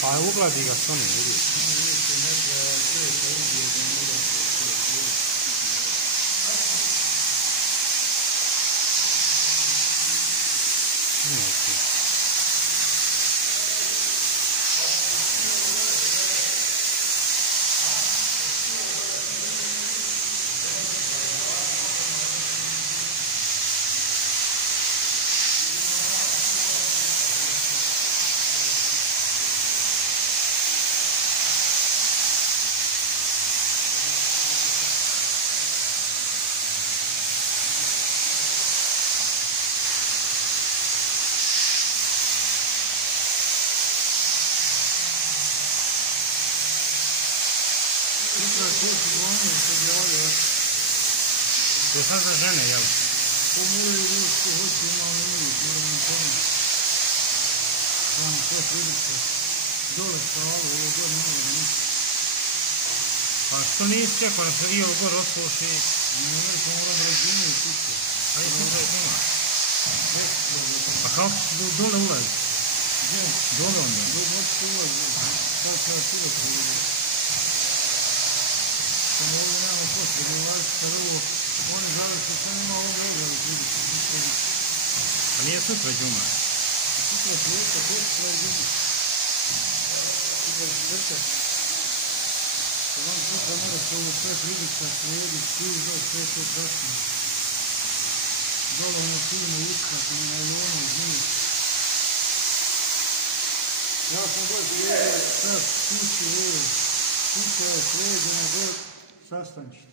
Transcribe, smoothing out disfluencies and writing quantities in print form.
Pa ugladi ga s onim, vidiš. To je sad za žene, jel? To moraju ljudi što hoće, imamo ljudi, moramo pomoći. Tamo sve priliče. Dole stalo, ovo god malo da ništa. Pa što nisi čekao da se vi ovo gore otloši? Ne, to moram razumjeti kuće. A je sutra je ima? Pa kako ćeš dole ulaziti? Gdje? Dole onda? Dole moći ulaziti. Sad ću ja sile pogledati. Samo ovdje nemamo potrebe ulaziti, kad ovo oni završi, sve nema ovoga odjeli priliče. Pa nije sutra džuma? Sutra svijeta, to će pravi ljudi. Sutra svijeta. Vam sutra mora se ovo sve priliča, slijediti, sviđa, sve to praćno. Dole ono fino uskati, na najlonu, zmije. Ja sam god slijedio, sad kuće, kuće je slijedjene, god sastančište.